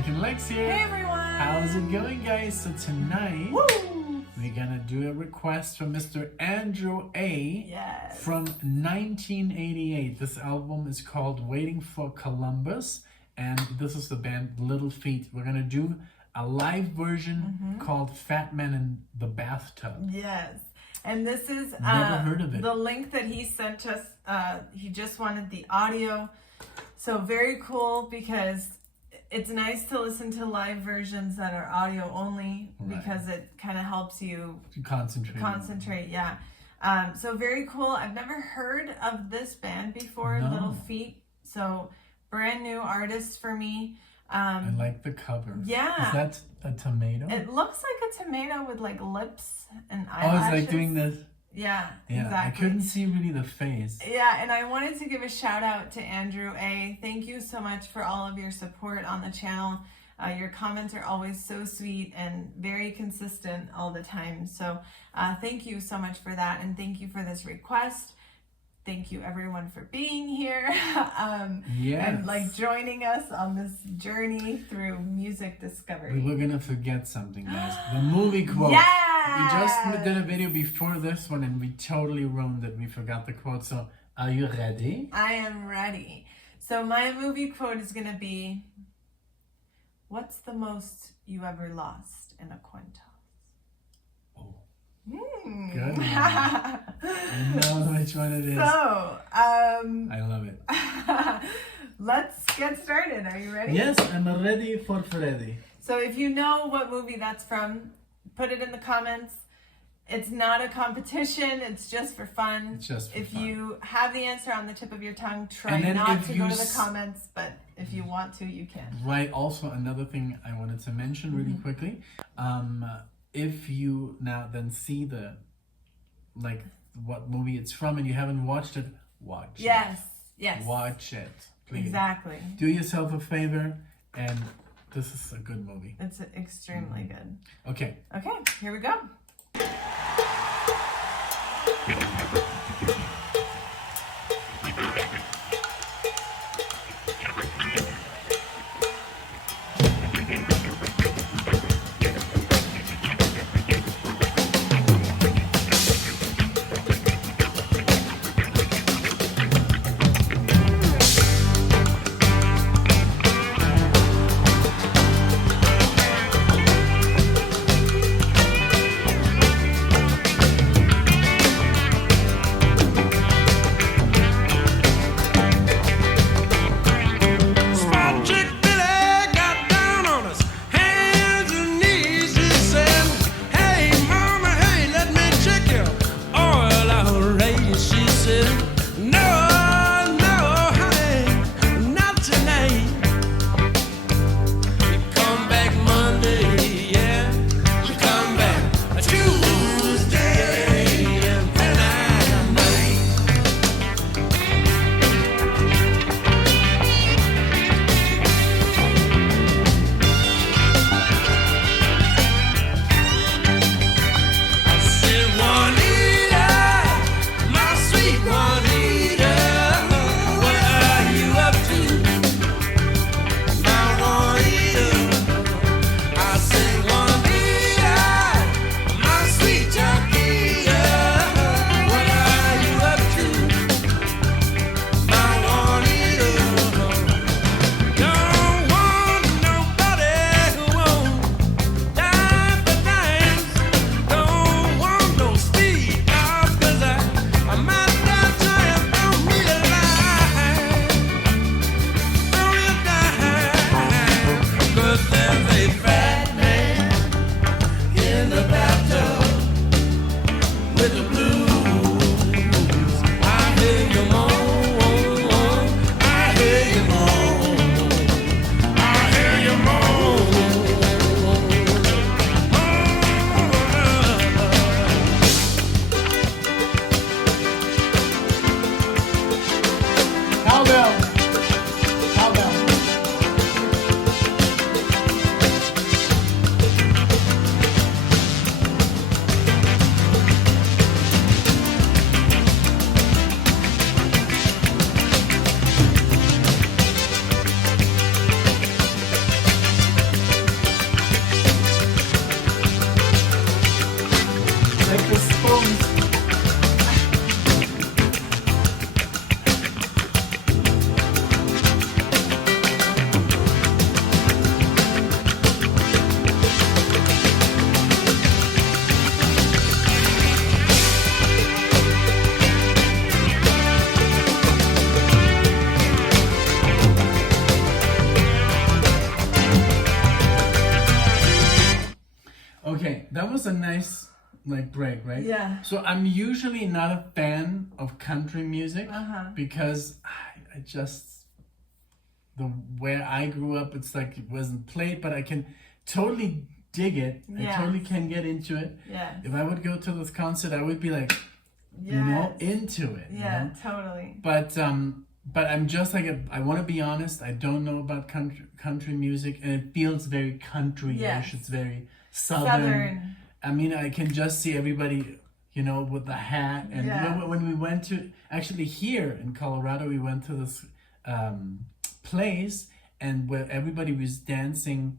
NicknLex here. Hey everyone! How's it going, guys? So tonight, we're gonna do a request from Mr. Andrew A. Yes. From 1988. This album is called Waiting for Columbus, and this is the band Little Feat. We're gonna do a live version called Fat Man in the Bathtub. Yes. And this is Never heard of it. The link that he sent us. He just wanted the audio. So very cool, because it's nice to listen to live versions that are audio only, because it kind of helps you concentrate. Yeah. So very cool. I've never heard of this band before, Little Feat. So brand new artist for me. I like the cover. Yeah. Is that a tomato? It looks like a tomato with like lips and eyelashes. Oh, it's like doing this. Yeah, yeah, exactly. I couldn't see really the face. Yeah, and I wanted to give a shout out to Andrew A. Thank you so much for all of your support on the channel. Your comments are always so sweet and very consistent all the time. So thank you so much for that, and thank you for this request. Thank you everyone for being here and like joining us on this journey through music discovery. We were gonna forget something, guys. The movie quote. Yeah! We just did a video before this one and we totally ruined it. We forgot the quote. So are you ready? I am ready. So my movie quote is gonna be, what's the most you ever lost in a quintal? Good. I know which one it is. So, I love it. let's get started. Are you ready? Yes, I'm ready for Freddy. So if you know what movie that's from, put it in the comments. It's not a competition. It's just for fun. It's just for fun. You have the answer on the tip of your tongue, try not to go to the comments, but if you want to, you can. Right. Also, another thing I wanted to mention really quickly. If you now then see the, like, what movie it's from and you haven't watched it, watch it. Yes. Watch it, please. Exactly. Do yourself a favor, and this is a good movie. It's extremely good. Okay. Okay, here we go. was a nice like break, right? Yeah. So I'm usually not a fan of country music because I just where I grew up, it's like it wasn't played, but I can totally dig it. I totally can get into it. Yeah. If I would go to this concert, I would be like, you know, into it. Yeah, you know? totally. But I'm just like I want to be honest. I don't know about country music, and it feels very country-ish. Yes. It's very southern. I mean, I can just see everybody, you know, with the hat. And you know, when we went to actually here in Colorado, we went to this place, and where everybody was dancing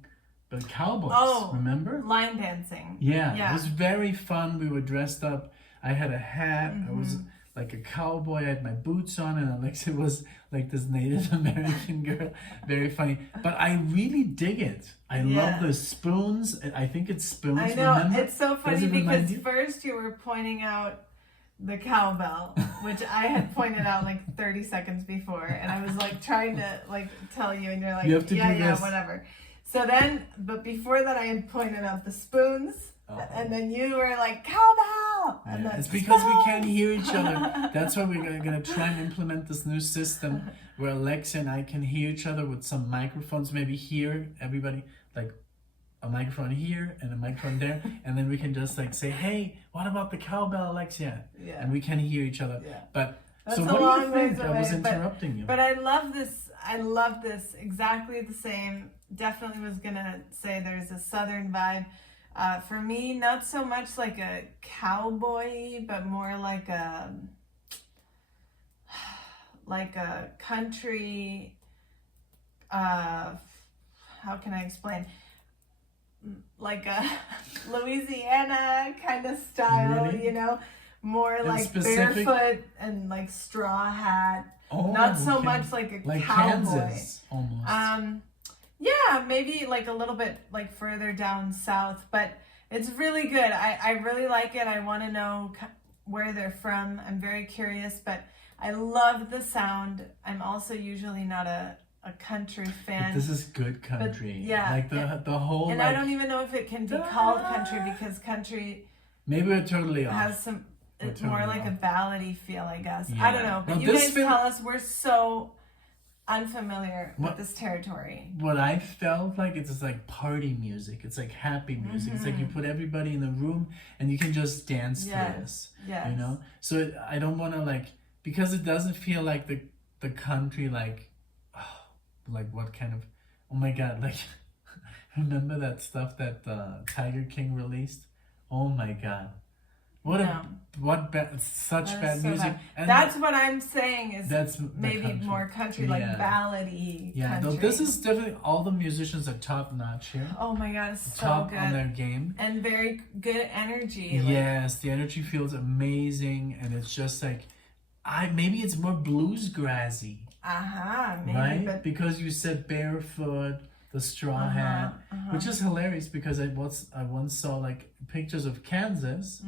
the cowboys. Oh, remember? Line dancing. Yeah, it was very fun. We were dressed up. I had a hat. I was like a cowboy. I had my boots on, and Alexia was like this Native American girl. Very funny. But I really dig it. I love the spoons. I think it's spoons. I know. Remember? It's so funny because first you were pointing out the cowbell, which I had pointed out like 30 seconds before, and I was like trying to like tell you, and you're like, whatever. So then, but before that, I had pointed out the spoons, and then you were like cowbell. And it's because we can't hear each other. That's why we're gonna try and implement this new system where Alexia and I can hear each other with some microphones. Maybe here, everybody like a microphone here and a microphone there, and then we can just like say, "Hey, what about the cowbell, Alexia?" Yeah. And we can hear each other. Yeah. But that's so what do you think? I was interrupting you. But I love this. I love this. Exactly the same. Definitely was gonna say there's a southern vibe. For me, not so much like a cowboy, but more like a country. How can I explain? Like a Louisiana kind of style, really? You know, more and like specific? Barefoot and like straw hat. Oh, not so much like a like cowboy. Kansas, almost. Yeah, maybe like a little bit like further down south, but it's really good. I really like it. I want to know where they're from. I'm very curious, but I love the sound. I'm also usually not a country fan. But this is good country. But, like the whole. And like, I don't even know if it can be called country because country. Maybe we're totally off. Has some. It's totally more like a ballady feel, I guess. Yeah. I don't know, but you guys tell us. We're so unfamiliar with this territory. What I felt like, it's just like party music. It's like happy music. It's like you put everybody in the room and you can just dance to this. Yes. You know? So I don't want to like, because it doesn't feel like the country like what kind of, oh my God, like remember that stuff that Tiger King released? Oh my God. Such bad music. Bad. And that's what I'm saying is that's maybe country. More country, like ballady. Yeah, country. No, this is definitely, all the musicians are top notch here. Oh my God, it's so top good. on their game. And very good energy. Yes, the energy feels amazing, and it's just like, maybe it's more bluesgrassy. Maybe. Right? But because you said barefoot, the straw hat, which is hilarious because I once saw like pictures of Kansas.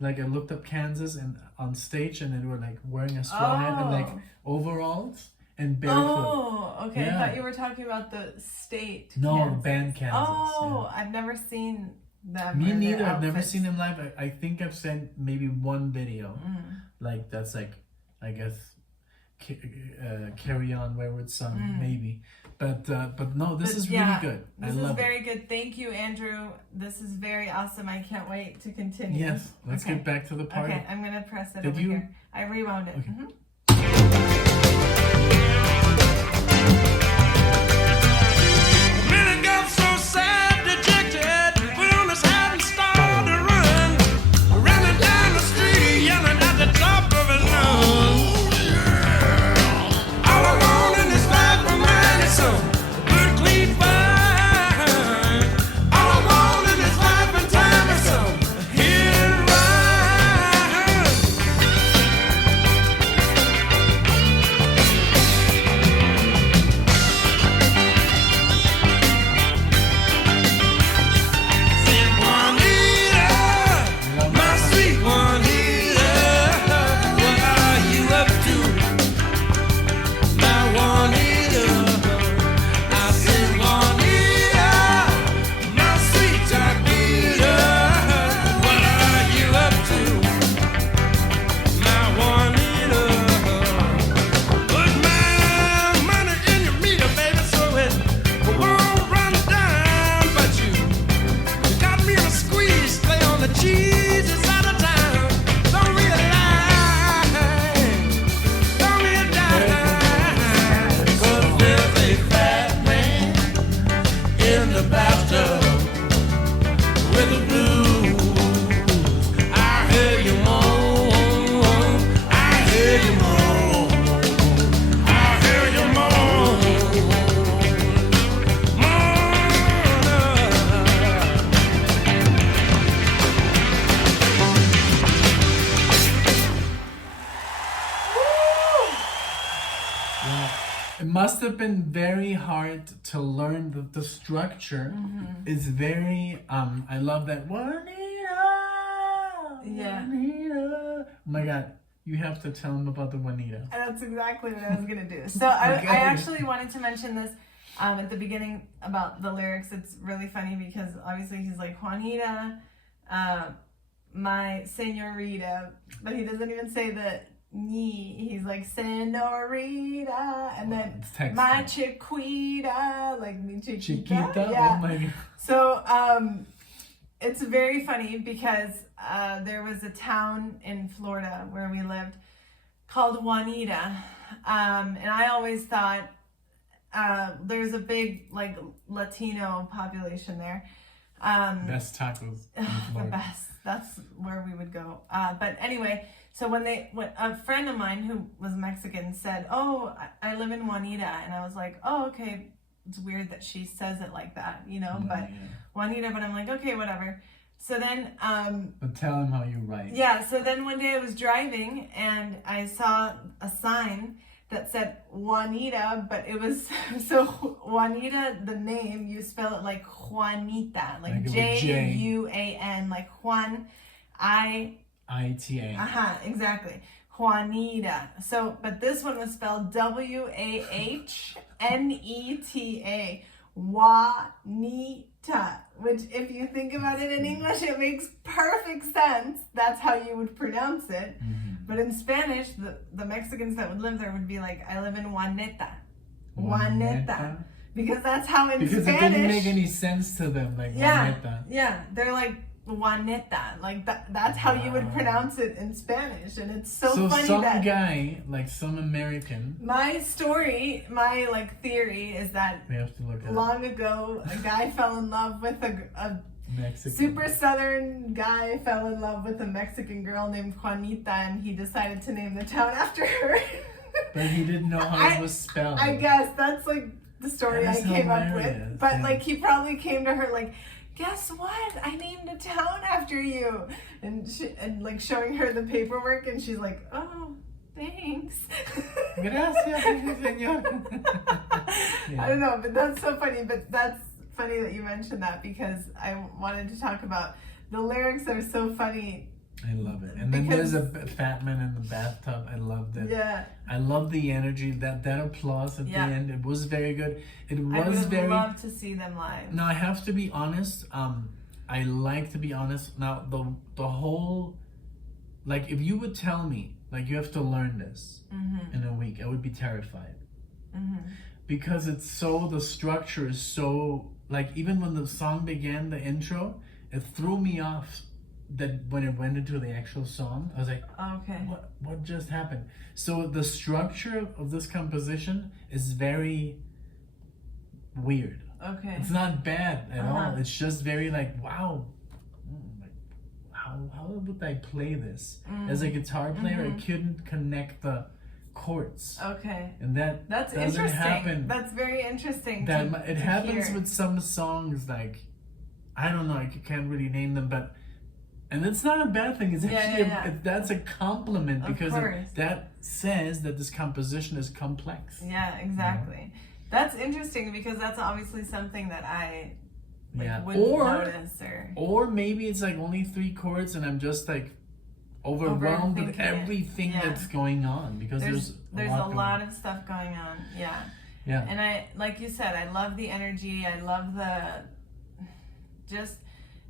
Like I looked up Kansas and on stage, and they were like wearing a straw hat and like overalls and barefoot. Oh, okay. Yeah. I thought you were talking about the state. No, Kansas. the band Kansas. Oh, yeah. I've never seen them. Me neither. I've never seen them live. I think I've seen maybe one video. Like that's like, I guess, Carry On Wayward Son, maybe. But no, this is really good. This is very good. Thank you, Andrew. This is very awesome. I can't wait to continue. Yes, let's get back to the party. Okay, I'm gonna press it over here. I rewound it. Okay. It must have been very hard to learn the structure. Is very I love that Juanita. Yeah. Juanita. Oh my God, you have to tell him about the Juanita. That's exactly what I was gonna do. So I actually wanted to mention this at the beginning about the lyrics. It's really funny because obviously he's like Juanita, my señorita, but he doesn't even say the ni. He's like señorita, and then my chiquita, like mi chiquita. Yeah. Oh my God. So it's very funny because there was a town in Florida where we lived called Juanita, and I always thought there's a big like Latino population there. Best tacos in Florida. The best. That's where we would go. But anyway, so when a friend of mine who was Mexican said, "Oh, I live in Juanita," and I was like, "Oh, okay." It's weird that she says it like that, you know, but Juanita. But I'm like, okay, whatever. So then, but tell him how you write. Yeah. So then one day I was driving and I saw a sign that said Juanita, but it was so Juanita, the name, you spell it like Juanita, like Juan, like Juan, ITA. Exactly. Juanita. So, but this one was spelled WAHNETA. Juanita. Which, if you think about it in English, it makes perfect sense. That's how you would pronounce it. But in Spanish, the Mexicans that would live there would be like, I live in Juaneta. Juaneta. Because that's how in Spanish. Because it didn't make any sense to them, like Juaneta. Yeah, they're like Juaneta. Like that's how you would pronounce it in Spanish. And it's so funny some that guy, like some American. My story, my like theory is that we have to look at long ago, a guy fell in love with a Mexican. Super Southern guy fell in love with a Mexican girl named Juanita, and he decided to name the town after her. But he didn't know how it was spelled. I guess that's like the story I came up with. But like he probably came to her like, guess what? I named a town after you, and like showing her the paperwork, and she's like, oh, thanks. Gracias, señor. I don't know, but that's so funny. But that's funny that you mentioned that because I wanted to talk about the lyrics are so funny. I love it. And then there's a fat man in the bathtub. I loved it. Yeah. I love the energy, that applause at the end. It was very good. It was I would very love to see them live. Now I have to be honest. I like to be honest. Now the whole, like, if you would tell me like you have to learn this in a week, I would be terrified. Because it's so, the structure is so, like, even when the song began, the intro, it threw me off. That when it went into the actual song, I was like, okay, what just happened? So the structure of this composition is very weird. Okay. It's not bad at all. It's just very like, wow, like, how would I play this? As a guitar player, I couldn't connect the chords. Okay. And that's doesn't interesting. happen. That's very interesting. It happens with some songs, like, I don't know, I can't really name them, but, and it's not a bad thing. It's actually that's a compliment because that says that this composition is complex. Yeah, exactly. You know? That's interesting because that's obviously something that I wouldn't notice. Or maybe it's like only 3 chords and I'm just like overwhelmed with everything that's going on because there's a lot of stuff going on. Yeah. Yeah. And I, like you said, I love the energy. I love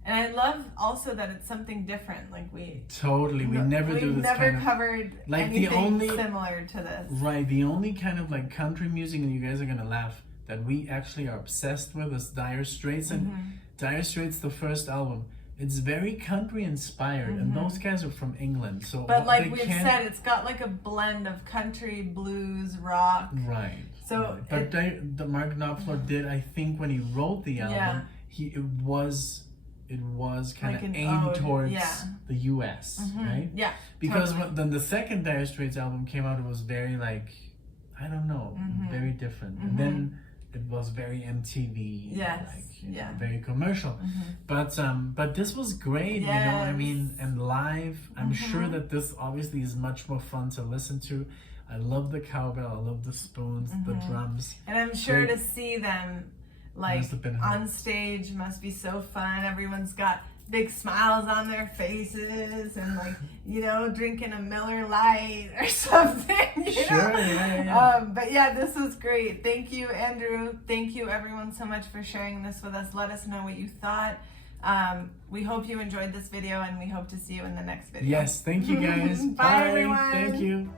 and I love also that it's something different. Like we never do this. We've never covered like anything similar to this. Right. The only kind of like country music, and you guys are gonna laugh, that we actually are obsessed with is Dire Straits. And Dire Straits, the first album, it's very country inspired, and those guys are from England. So, but like we've said, it's got like a blend of country, blues, rock. Right. So, but the Mark Knopfler did, I think, when he wrote the album, it was kind of like aimed towards the U.S., right? Yeah. Because then the second Dire Straits album came out, it was very like, I don't know, very different. And then it was very MTV, very commercial. But this was great, you know. I mean, and live, I'm sure that this obviously is much more fun to listen to. I love the cowbell. I love the spoons, the drums. And I'm sure to see them like Must have been on stage must be so fun. Everyone's got big smiles on their faces and like, you know, drinking a Miller Lite or something. You Sure, know? yeah. But yeah, this was great. Thank you, Andrew. Thank you everyone so much for sharing this with us. Let us know what you thought. We hope you enjoyed this video and we hope to see you in the next video. Yes, thank you guys. Bye, everyone. Thank you.